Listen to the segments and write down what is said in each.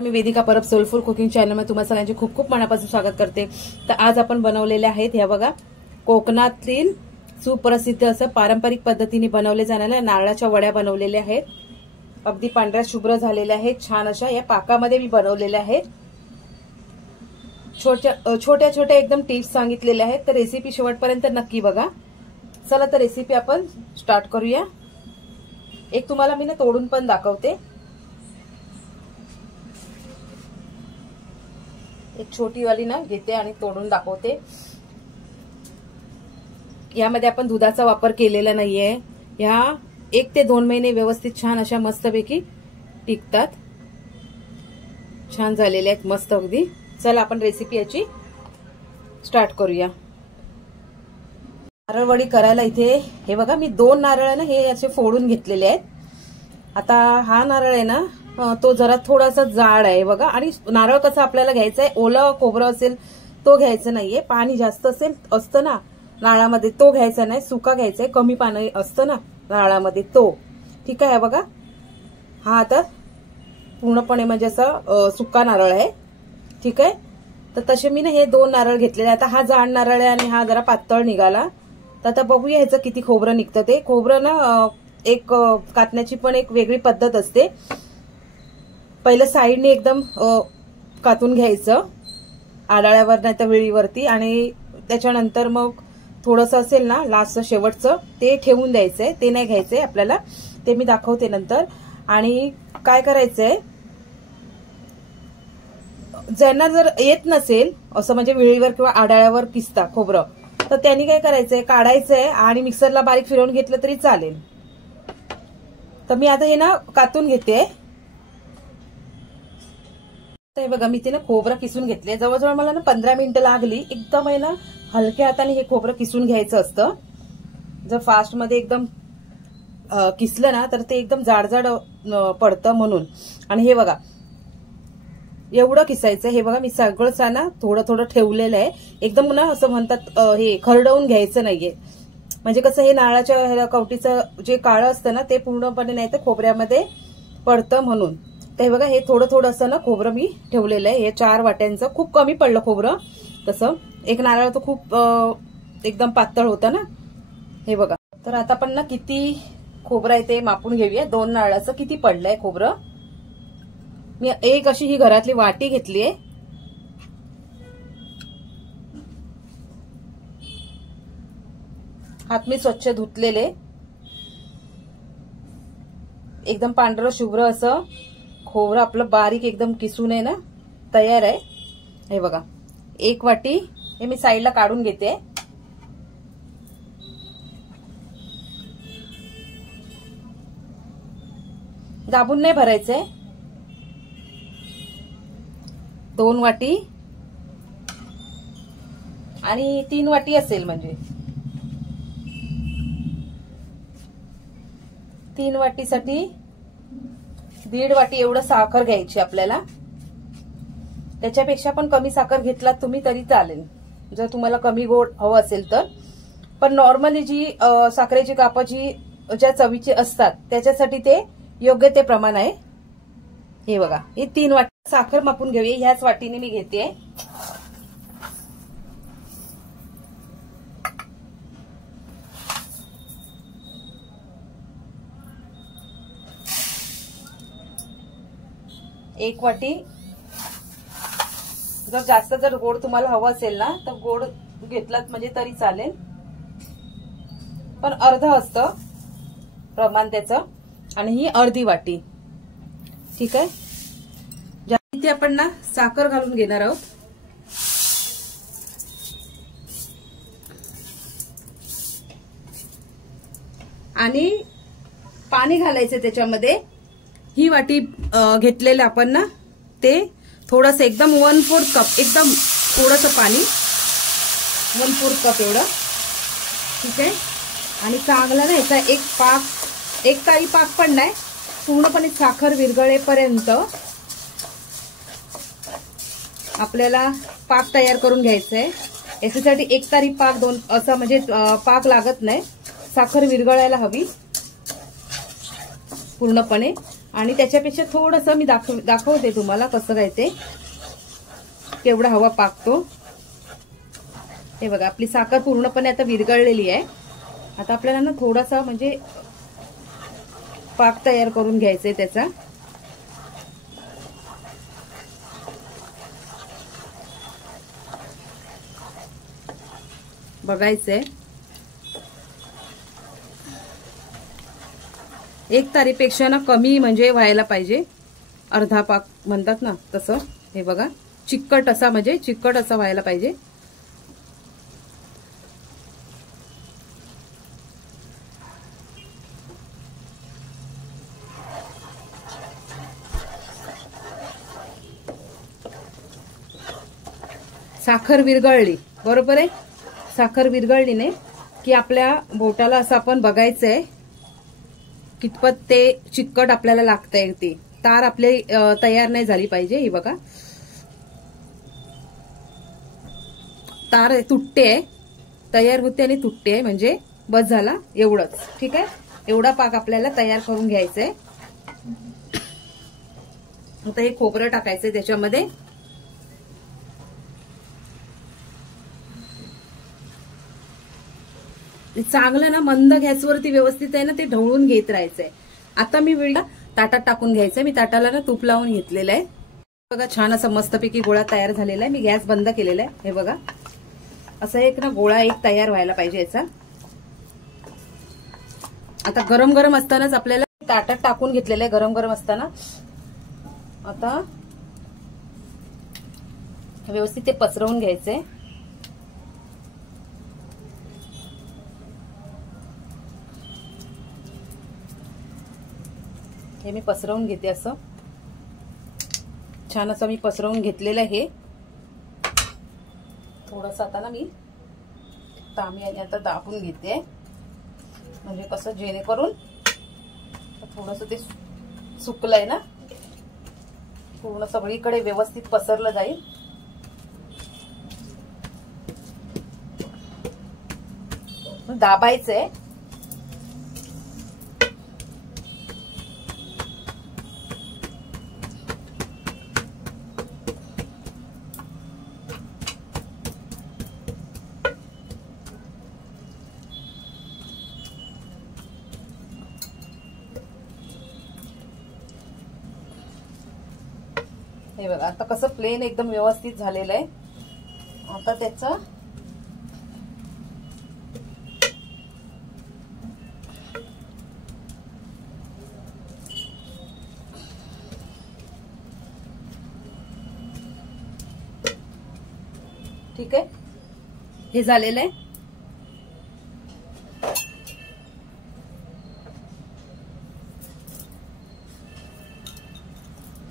मी Vedika Parab soulful cooking channel मध्ये तुम्हा सगळ्यांचे खूप खूप मनापासून स्वागत करते। तर आज आपण बनवलेले आहेत ह्या बघा कोकणातील सुप्रसिद्ध असं पारंपरिक पद्धतीने बनवले जाणाऱ्या नारळाच्या वड्या बनवलेल्या आहेत। अगदी पांढऱ्या शुभ्र झालेल्या आहेत, छान अशा या पाकामध्ये मी बनवलेल्या आहेत। छोट्या छोट्या एकदम टिप्स सांगितलेल्या आहेत, तर रेसिपी शेवटपर्यंत नक्की बघा। चला तर रेसिपी आपण स्टार्ट करूया। एक तुम्हाला मी ना तोडून पण दाखवते। एक छोटी वाली ना घेते आणि तोडून दाखवते। यामध्ये आपण दुधाचा वापर केलेला नाहीये। ह्या 1 ते 2 महिने व्यवस्थित छान अशा मस्तपैकी टिकतात। छान झालेले आहेत मस्त अगदी। चला आपण रेसिपी याची स्टार्ट करूया। नारळवडी करायला इथे हे बघा मी 2 नारळ आहे ना हे असे फोडून घेतलेले आहेत। आता हा नारळ आहे ना तो जरा थोडासा जाड आहे बघा। आणि नारळ कसं आपल्याला घ्यायचं आहे, ओलं खोबरं असेल तो घ्यायचं नाहीये, पाणी जास्त असेल असतं ना नारळामध्ये तो घ्यायचा नाही, सुका घ्यायचा आहे, कमी पाणी असतं ना नारळामध्ये तो। ठीक आहे बघा, हा आता पूर्णपणे म्हणजे असा सुका नारळ आहे। ठीक आहे, तर तसे मी ना हे 2 नारळ घेतलेले। आता हा जाड नारळ आहे आणि हा जरा पातळ निघाला। तर आता बघूया ह्याचं किती खोबरं निघतं ते। खोबरं ना एक कातण्याची पण एक वेगळी पद्धत असते। पहिलं साईडने एकदम कातून घ्यायचं आडाळ्यावर नाही तर विळीवरती, आणि त्याच्यानंतर मग थोडंसं असेल ना लास्ट शेवटचं ते ठेवून द्यायचंय, ते नाही घ्यायचंय आपल्याला, ते मी दाखवते नंतर। आणि काय करायचंय, ज्यांना जर येत नसेल असं म्हणजे विळीवर किंवा आडाळ्यावर किसता खोबरं, तर त्यांनी काय करायचंय, काढायचंय आणि मिक्सरला बारीक फिरवून घेतलं तरी चालेल। तर मी आता हे ना कातून घेते। तर बघा मी ते ना खोबरं किसून घेतले। जवळजवळ मला ना 15 मिनिटं लागली। एकदम आहे ना हलक्या हाताने हे खोबरं किसून घ्यायचं असतं। जर फास्ट मध्ये एकदम किसलं ना तर ते एकदम जाडजाड पडतं म्हणून। आणि हे बघा एवढं किसायचं। हे बघा मी सगळंच ना थोडं थोडं ठेवलेलं आहे। एकदम ना असं म्हणतात हे खरडवून घ्यायचं नाहीये, म्हणजे कसं हे नारळाच्या कवटीचं जे काळं असतं ना ते पूर्णपणे नाही तर खोबऱ्यामध्ये पडतं म्हणून। तर हे बघा हे थोडं थोडं असं ना खोबरं मी ठेवलेलं आहे। हे 4 वाट्यांचं, खूप कमी पडलं खोबरं तसं। एक नारळ तर खूप एकदम पातळ होतं ना। हे बघा, तर आता पण ना किती खोबरं आहे ते मापून घेऊया। 2 नारळाचं किती पडलंय खोबरं। मी एक अशी ही घरातली वाटी घेतलीये। हात मी स्वच्छ धुतलेले, एकदम पांढरं शुभ्र असं खोबरं आपलं बारीक एकदम किसून आहे ना तयार आहे। हे बघा 1 वाटी हे मी साईडला काढून घेते। दाबून नाही भरायचंय। 2 वाटी आणि 3 वाटी असेल म्हणजे 3 वाटीसाठी 1.5 वाटी एवढं साखर घ्यायची आपल्याला। त्याच्यापेक्षा पण कमी साखर घेतलात तुम्ही तरी चालेल जर तुम्हाला कमी गोड हवं असेल तर। पण नॉर्मली जी साखरेची कापं जी ज्या चवीची असतात त्याच्यासाठी ते योग्य ते प्रमाण आहे। हे बघा हे 3 वाटी साखर मापून घेऊया। ह्याच वाटीने मी घेते। एक वाटी, जर गोड तुम्हाला हवं असेल ना तर गोड घेतलात म्हणजे तरी चालेल, पण अर्ध असतं प्रमाण त्याचं। आणि ही अर्धी वाटी। ठीक आहे, इथे आपण ना साखर घालून घेणार आहोत। आणि पाणी घालायचं त्याच्यामध्ये। ही वाटी घेतलेलं आपण ना ते थोडंसं एकदम 1/4 कप, एकदम थोडंसं पाणी 1/4 कप एवढं। ठीक आहे, आणि चांगला ना याचा एक तारी पाक पण नाही, पूर्णपणे साखर विरघळेपर्यंत आपल्याला पाक तयार करून घ्यायचा आहे। याच्यासाठी 1 तारी पाक 2 असं म्हणजे पाक लागत नाही, साखर विरघळायला हवी पूर्णपणे। आणि त्याच्यापेक्षा थोडंसं मी दाखवते तुम्हाला कसं काय ते, केवढा हवा पाकतो. हे बघा आपली साखर पूर्णपणे आता विरघळलेली आहे. आता आपल्याला ना थोडासा म्हणजे पाक तयार करून घ्यायचंय त्याचा. बघायचंय 1 तारीपेक्षा ना कमी म्हणजे व्हायला पाहिजे. अर्धा पाक म्हणतात ना तसं. हे बघा चिकट असा म्हणजे चिकट असा व्हायला पाहिजे. साखर विरघळली, बरोबर आहे. साखर विरघळली ने की आपल्या बोटाला असं आपण बघायचंय कितपत ते चिकट आपल्याला लागतंय. ते तार आपले तयार नाही झाली पाहिजे. ही बघा तार तुटते, तयार होते आणि तुटते म्हणजे बस झाला एवढंच. ठीक आहे, एवढा पाक आपल्याला तयार करून घ्यायचंय. आता हे खोबरं टाकायचंय त्याच्यामध्ये. चांगलं ना मंद गॅसवरती व्यवस्थित आहे ना ते ढवळून घेत राहायचंय. आता मी वेळी ताटात टाकून घ्यायचंय. मी ताटाला ना तूप लावून घेतलेलं आहे. बघा छान असा मस्तपैकी गोळा तयार झालेला आहे. मी गॅस बंद केलेला आहे. हे बघा असं एक ना गोळा एक तयार व्हायला पाहिजे याचा. आता गरम गरम असतानाच आपल्याला ताटात टाकून घेतलेलं आहे. गरम गरम असताना आता व्यवस्थित ते पसरवून घ्यायचंय. हे मी पसरवून घेते. असं छान असं मी पसरवून घेतलेलं आहे. थोडंसं आता ना मी तांब्याने आता दाबून घेते म्हणजे कसं जेणेकरून थोडंसं ते सुकलंय ना पूर्ण सगळीकडे व्यवस्थित पसरलं जाईल. दाबायचंय. हे बघा आता कसं प्लेन एकदम व्यवस्थित झालेलं आहे. आता त्याचं ठीक आहे, हे झालेलं आहे.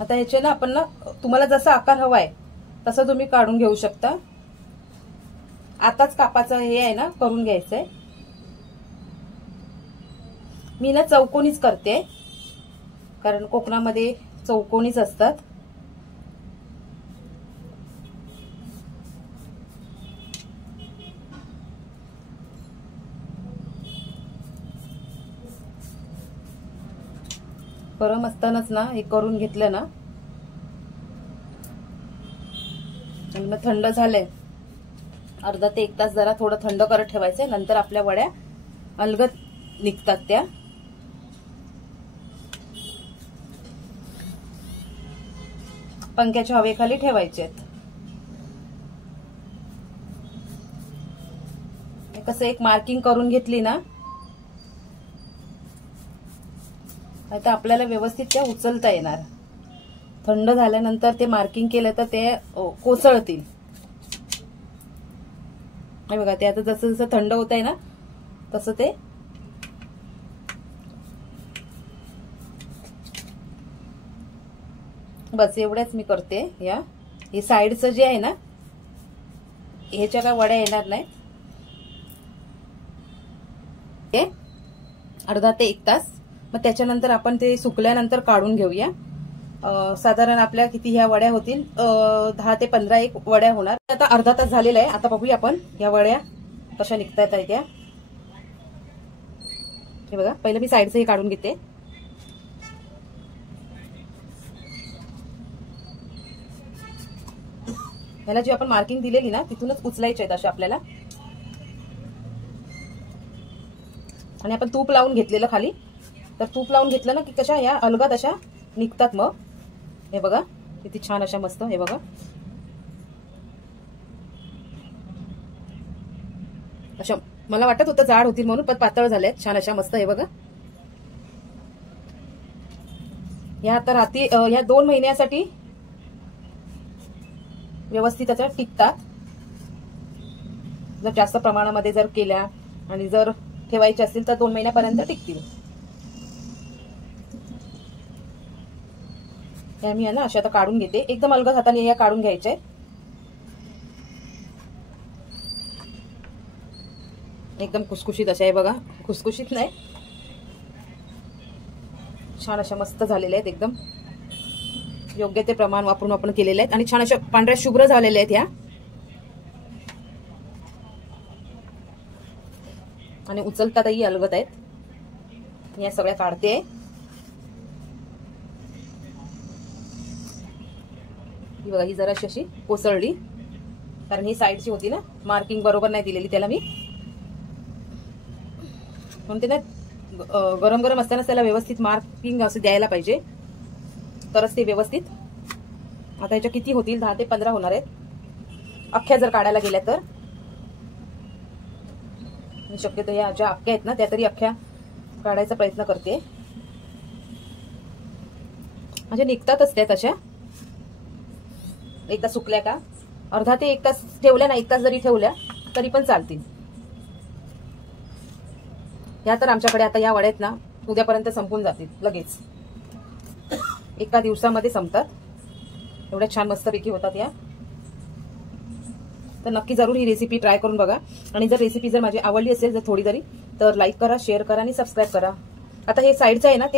आता ह्याचे ना आपण ना तुम्हाला जसा आकार हवाय तसं तुम्ही काढून घेऊ शकता. आताच कापाचं हे आहे ना करून घ्यायचंय. मी ना चौकोनीच करते कारण कोकणामध्ये चौकोनीच असतात. गरम असतानाच ना हे करून घेतलं ना आणि मग थंड झालंय अर्धा ते 1 तास जरा थोडं थंड करत ठेवायचंय. नंतर आपल्या वड्या अलगद निघतात त्या. पंख्याच्या हवेखाली ठेवायचे. कसं एक मार्किंग करून घेतली ना आता आपल्याला व्यवस्थित त्या उचलता येणार. थंड झाल्यानंतर ते मार्किंग केलं तर ते कोसळतील. हे बघा ते आता जसं जसं थंड होत आहे ना तसं ते बस एवढ्याच मी करते. या हे साईडचं जे आहे ना ह्याच्या काय वड्या येणार नाही. अर्धा ते 1 तास. मग त्याच्यानंतर आपण ते सुकल्यानंतर काढून घेऊया. साधारण आपल्या किती ह्या वड्या होतील 10 ते 15 एक वड्या होणार. आता अर्धा तास झालेला आहे. आता बघूया आपण या वड्या कशा निघतायत त्या. हे बघा पहिलं मी साईडचं हे काढून घेते. ह्याला जी आपण मार्किंग दिलेली ना तिथूनच उचलायचे आहेत अशा आपल्याला. आणि आपण तूप लावून घेतलेलं खाली, तर तूप लावून घेतलं ना की कशा या अलगद अशा निघतात. मग हे बघा किती छान अशा मस्त. हे बघा अशा मला वाटत होतं जाड होतील म्हणून, पण पातळ झाल्यात छान अशा मस्त. हे बघा या आता रात्री या 2 महिन्यासाठी व्यवस्थित त्याच्या टिकतात. जर जास्त प्रमाणामध्ये जर केल्या आणि जर ठेवायचे असतील तर 2 महिन्यापर्यंत टिकतील. या मी ना अशा आता काढून घेते. एकदम अलगद हाताने या काढून घ्यायच्या. एकदम खुसखुशीत अशा आहे बघा. खुसखुशीत नाही, छान अशा मस्त झालेल्या आहेत. एकदम योग्य ते प्रमाण वापरून आपण केलेले आहेत आणि छान अशा पांढऱ्या शुभ्र झालेल्या आहेत ह्या. आणि उचलतातही अलगद आहेत. या सगळ्या काढते. ही बघा ही जराशी अशी कोसळली, कारण ही साईडची होती ना, मार्किंग बरोबर नाही दिलेली त्याला मी. म्हणते ना गरम गरम असतानाच त्याला व्यवस्थित मार्किंग असं द्यायला पाहिजे, तरच ते व्यवस्थित. आता ह्याच्या किती होतील? 10 ते 15 होणार आहेत अख्ख्या जर काढायला गेल्या तर. शक्यतो या ज्या अख्ख्या आहेत ना त्या तरी अख्ख्या काढायचा प्रयत्न करते. म्हणजे निघतातच त्या तशा. एकदा सुकल्या का अर्धा ते 1 तास ठेवल्या ना, 1 तास जरी ठेवल्या तरी पण चालतील. या तर आमच्याकडे आता या वड्यात ना उद्यापर्यंत संपून जातील लगेच. एका दिवसामध्ये संपतात. एवढ्या छान मस्तपैकी होतात या. तर नक्की जरूर ही रेसिपी ट्राय करून बघा. आणि जर रेसिपी जर माझी आवडली असेल जर थोडी जरी, तर लाईक करा, शेअर करा आणि सबस्क्राईब करा. आता हे साईडचं आहे ना ते